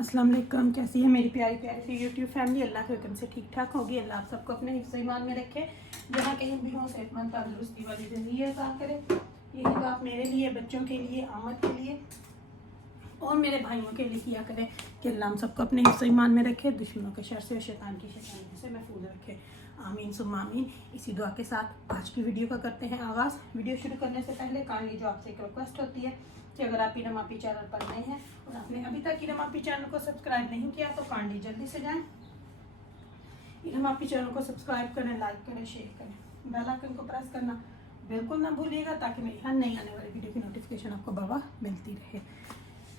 अस्सलाम वालेकुम। कैसी है मेरी प्यारी प्यारी सी यूट्यूब फैमिली। अल्लाह के हुक्म से ठीक ठाक होगी। अल्लाह आप सबको अपने हिफ्ज़ ईमान में रखे, जहाँ कहीं भी हो सेहतमंद तंदुरुस्ती वाली ज़िंदगी अता करे। यही बात मेरे लिए, बच्चों के लिए, आमद के लिए और मेरे भाइयों के लिए किया करें कि अल्लाह हम सबको अपने हिफ्ज़ ईमान में रखे, दुश्मनों के शर से और शैतान की शैतानी से महफूज रखे। आमीन सुम्मा आमीन। इसी दुआ के साथ आज की वीडियो का करते हैं आगाज़। वीडियो शुरू करने से पहले काइंडली जो आपसे एक रिक्वेस्ट होती है कि अगर आप इरम आपी चैनल पर नए हैं और आपने अभी तक इरम आपी चैनल को सब्सक्राइब नहीं किया तो काइंडली जल्दी से जाएं, इरम आपी चैनल को सब्सक्राइब करें, लाइक करें, शेयर करें, बेल आइकन को प्रेस करना बिल्कुल ना भूलिएगा ताकि मेरी हर नई आने वाली वीडियो की नोटिफिकेशन आपको बाबा मिलती रहे।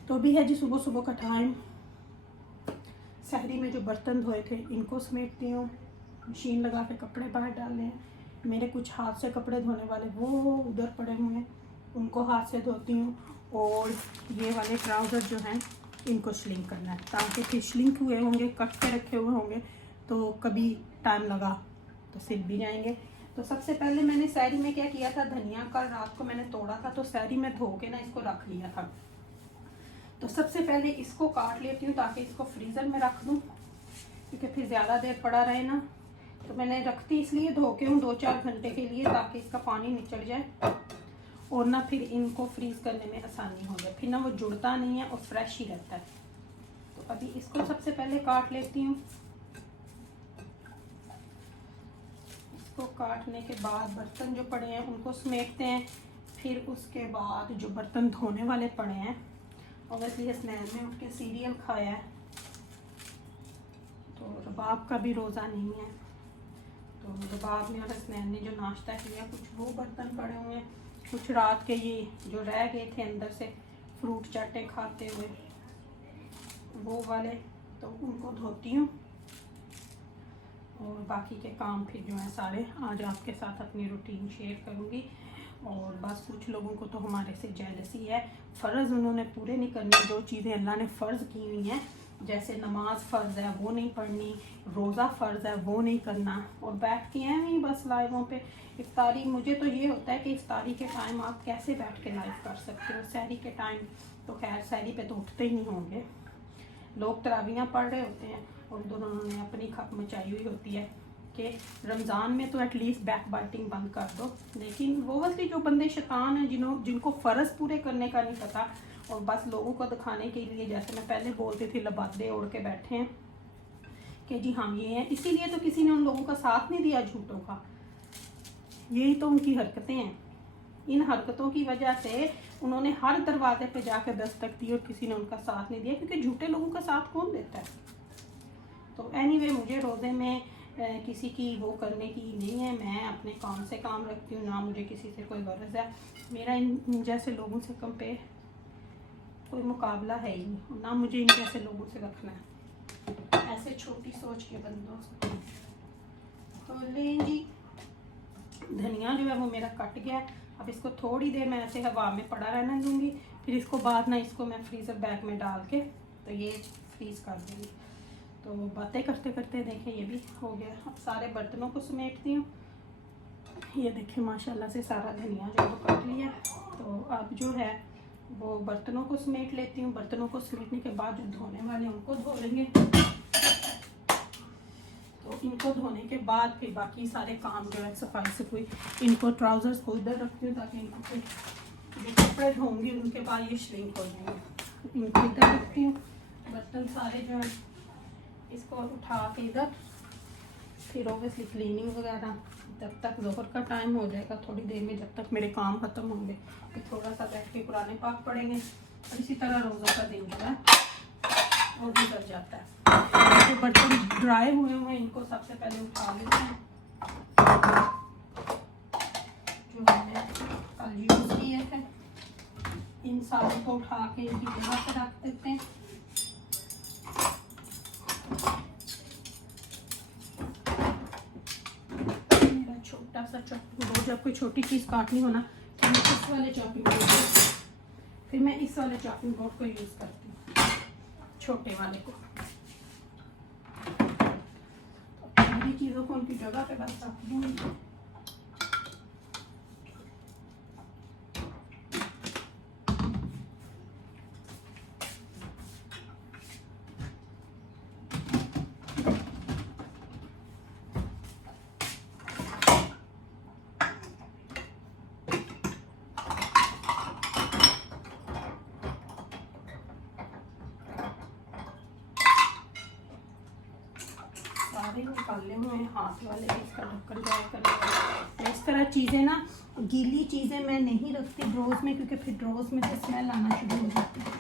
तो भी है जी सुबह सुबह का टाइम। सहरी में जो बर्तन धोए थे इनको समेटती हूँ, मशीन लगा के कपड़े बाहर डालने हैं। मेरे कुछ हाथ से कपड़े धोने वाले वो उधर पड़े हुए हैं, उनको हाथ से धोती हूँ। और ये वाले ट्राउज़र जो हैं इनको श्लिंक करना है ताकि फिर श्लिंक हुए होंगे, कट के रखे हुए होंगे तो कभी टाइम लगा तो सिल भी जाएंगे। तो सबसे पहले मैंने सहरी में क्या किया था, धनिया का रात को मैंने तोड़ा था तो सहरी में धो के ना इसको रख लिया था। तो सबसे पहले इसको काट लेती हूँ ताकि इसको फ्रीज़र में रख दूँ, क्योंकि फिर ज़्यादा देर पड़ा रहे ना। तो मैंने रखती इसलिए धो के हूँ 2-4 घंटे के लिए ताकि इसका पानी निचड़ जाए और ना फिर इनको फ्रीज़ करने में आसानी हो जाए, फिर ना वो जुड़ता नहीं है और फ्रेश ही रहता है। तो अभी इसको सबसे पहले काट लेती हूँ। इसको काटने के बाद बर्तन जो पड़े हैं उनको समेटते हैं। फिर उसके बाद जो बर्तन धोने वाले पड़े हैं, ऑब्वियसली हसनैन ने उठ के सीरियल खाया है तो रबाब का भी रोज़ा नहीं है, तो रबाब ने और हसनैन ने जो नाश्ता किया, कुछ वो बर्तन पड़े हुए हैं, कुछ रात के ये जो रह गए थे अंदर से फ्रूट चाटे खाते हुए वो वाले, तो उनको धोती हूँ। और बाकी के काम फिर जो है सारे आज आपके साथ अपनी रूटीन शेयर करूँगी। और बस कुछ लोगों को तो हमारे से जेलसी है, फ़र्ज़ उन्होंने पूरे नहीं करने, जो चीज़ें अल्लाह ने फ़र्ज़ की हुई हैं, जैसे नमाज फ़र्ज़ है वो नहीं पढ़नी, रोज़ा फ़र्ज़ है वो नहीं करना, और बैठ के हैं नहीं बस लाइवों पे इफ्तारी। मुझे तो ये होता है कि इफ्तारी के टाइम आप कैसे बैठ के लाइव कर सकते हो। सहरी के टाइम तो खैर सहरी पे तो उठते ही नहीं होंगे, लोग तरावियाँ पढ़ रहे होते हैं और दोनों ने अपनी खप मचाई हुई होती है कि रमज़ान में तो एटलीस्ट बैक बाइटिंग बंद कर दो। लेकिन वो वैसे जो बंदे शैतान हैं जिनको फ़र्ज़ पूरे करने का नहीं पता और बस लोगों को दिखाने के लिए, जैसे मैं पहले बोलती थी, लबादे ओढ़ के बैठे हैं कि जी हम ये हैं, इसीलिए तो किसी ने उन लोगों का साथ नहीं दिया झूठों का। यही तो उनकी हरकतें हैं। इन हरकतों की वजह से उन्होंने हर दरवाजे पे जाकर दस्तक दी और किसी ने उनका साथ नहीं दिया, क्योंकि झूठे लोगों का साथ कौन देता है। तो एनीवे मुझे रोज़े में किसी की वो करने की नहीं है, मैं अपने काम से काम रखती हूँ, ना मुझे किसी से कोई गर्ज है। मेरा इन जैसे लोगों से कंपेयर कोई मुकाबला है ही नहीं, ना मुझे इन जैसे लोगों से रखना है, ऐसे छोटी सोच के बंदों से। तो लें जी, धनिया जो है वो मेरा कट गया। अब इसको थोड़ी देर मैं ऐसे हवा में पड़ा रहने दूँगी, फिर इसको बाद ना इसको मैं फ्रीज़र बैग में डाल के तो ये फ्रीज़ कर दूँगी। तो बातें करते करते देखें ये भी हो गया। अब सारे बर्तनों को समेटती हूँ। ये देखें माशाल्लाह से सारा धनिया जो है कट लिया। तो अब जो है वो बर्तनों को समेट लेती हूँ। बर्तनों को समेटने के बाद जो धोने वाले उनको धो लेंगे। तो इनको धोने के बाद फिर बाकी सारे काम जो है सफाई सफाई, इनको ट्राउज़र्स को इधर रखती हूँ ताकि इनको फिर जो कपड़े धोंगी उनके बाद ये श्रिंक हो जाएंगे। इनको इधर रखती हूँ। बर्तन सारे जो है इसको उठा के इधर, फिर ओबियसली क्लीनिंग वगैरह जब तक ज़ोहर का टाइम हो जाएगा, थोड़ी देर में जब तक मेरे काम ख़त्म होंगे फिर थोड़ा सा बैठ के कुरान पाक पढ़ेंगे। और इसी तरह रोज़ा का दिन जो है वो गुजर जाता है। तो बर्तन ड्राई हुए हुए इनको सबसे पहले उठा लेते हैं, जो मैंने कल यूज़ किए थे। इन सारों को उठा के इनकी जगह पर रख देते हैं। मेरा छोटा सा चॉपिंग बोर्ड, जब कोई छोटी चीज़ काटनी हो ना तो मैं इस वाले चॉपिंग बोर्ड फिर मैं इस वाले चॉपिंग बोर्ड को यूज़ करती हूँ, छोटे वाले को। तो चीज़ों को उनकी जगह पे बस रख दूँगी। सारे निकाले हुए हैं, हाथ वाले भी, इसका ढक्कन ड्राई करने। इस तरह चीज़ें ना, गीली चीज़ें मैं नहीं रखती ड्रोज में, क्योंकि फिर ड्रोज में से स्मेल आना शुरू हो जाती है।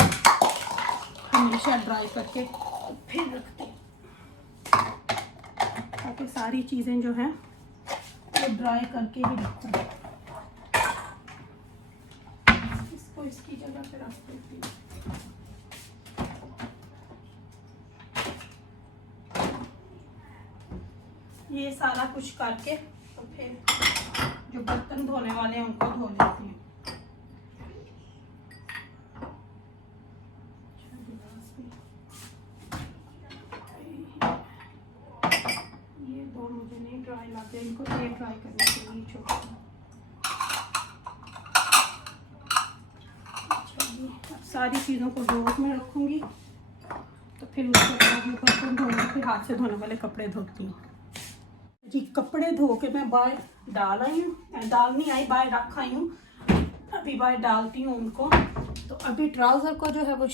हमेशा ड्राई करके फिर रखती हूँ, ताकि सारी चीज़ें जो हैं वो ड्राई करके ही रखूँ। इसको इसकी जगह पे रख देती हूँ। ये सारा कुछ करके तो फिर जो बर्तन धोने वाले हैं उनको धो लेती हूँ। ये दो मुझे नहीं ड्राई लगते, इनको ये ड्राई करने के लिए छोड़। अब सारी चीज़ों को ड्रोज में रखूँगी, तो फिर उसके बाद मैं बर्तन धोने, फिर हाथ से धोने वाले कपड़े धोती हूँ जी। कपड़े धो के मैं बाहर डाल आई हूँ, डाल नहीं आई, बाहर रख आई हूँ, अभी बाहर डालती हूँ उनको। तो अभी ट्राउज़र को जो है वो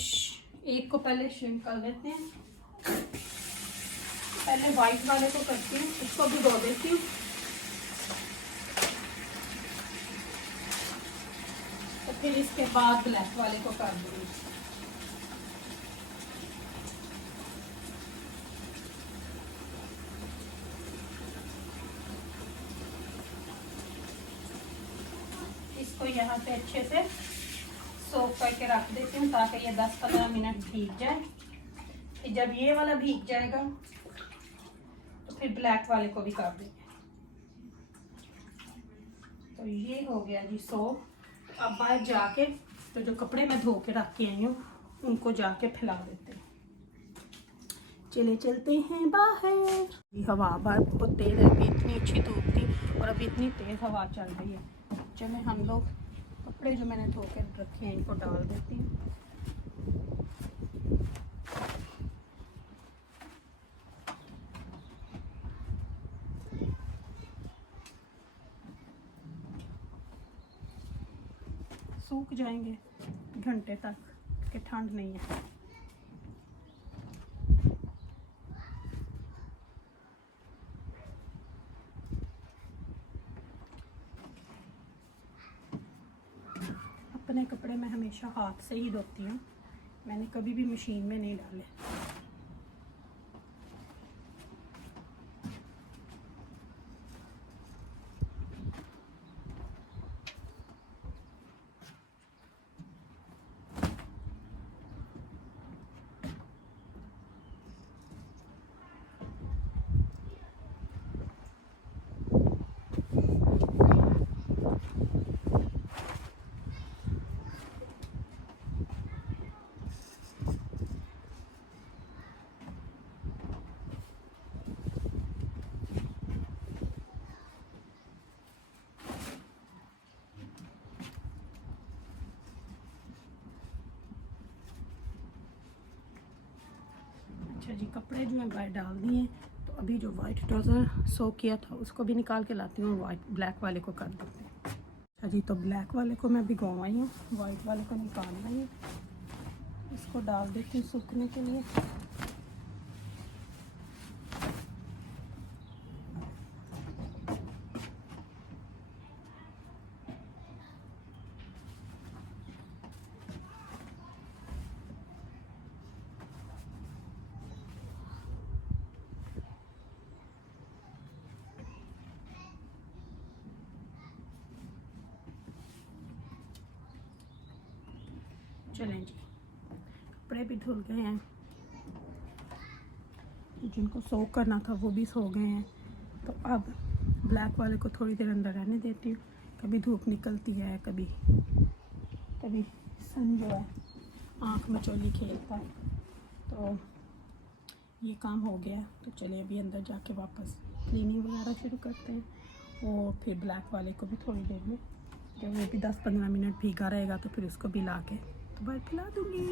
एक को पहले श्रिंक कर लेते हैं। पहले वाइट वाले को करती हूँ, इसको भी धो देती हूँ, तो फिर इसके बाद ब्लैक वाले को कर दूँगी। इसको यहाँ पे अच्छे से सोक करके रख देती हूँ, ताकि ये 10-15 मिनट भीग जाए। फिर जब ये वाला भीग जाएगा तो फिर ब्लैक वाले को भी कर देंगे। तो ये हो गया जी सोक। अब बाहर जाके तो जो कपड़े मैं धो के रख के आई हूँ उनको जाके फैला देते हैं। चले चलते हैं बाहर। हवा बाहर बहुत तेज़ है, अभी इतनी अच्छी धूप थी और अभी इतनी तेज़ हवा चल रही है। चले हम लोग कपड़े जो मैंने धो के रखे हैं इनको डाल देती हूँ। सूख जाएंगे घंटे तक, कि ठंड नहीं है। अपने कपड़े मैं हमेशा हाथ से ही धोती हूँ, मैंने कभी भी मशीन में नहीं डाले। अच्छा जी, कपड़े जो है बाहर डाल दिए। तो अभी जो वाइट ट्राउज़र सो किया था उसको भी निकाल के लाती हूँ, वाइट ब्लैक वाले को कर देते हैं। अच्छा जी, तो ब्लैक वाले को मैं भिगो आई हूँ, वाइट वाले को निकाल रही हूँ, इसको डाल देती हूँ सूखने के लिए। चलें जी, कपड़े भी धुल गए हैं, जिनको सोक करना था वो भी सो गए हैं। तो अब ब्लैक वाले को थोड़ी देर अंदर रहने देती हूँ। कभी धूप निकलती है, कभी सन जो है आँख में चोली खेलता है। तो ये काम हो गया, तो चलिए अभी अंदर जाके वापस क्लीनिंग वगैरह शुरू करते हैं। और फिर ब्लैक वाले को भी थोड़ी देर में, जब वो भी 10-15 मिनट भीगा रहेगा, तो फिर उसको भी ला के तो बाहर खिला दूँगी।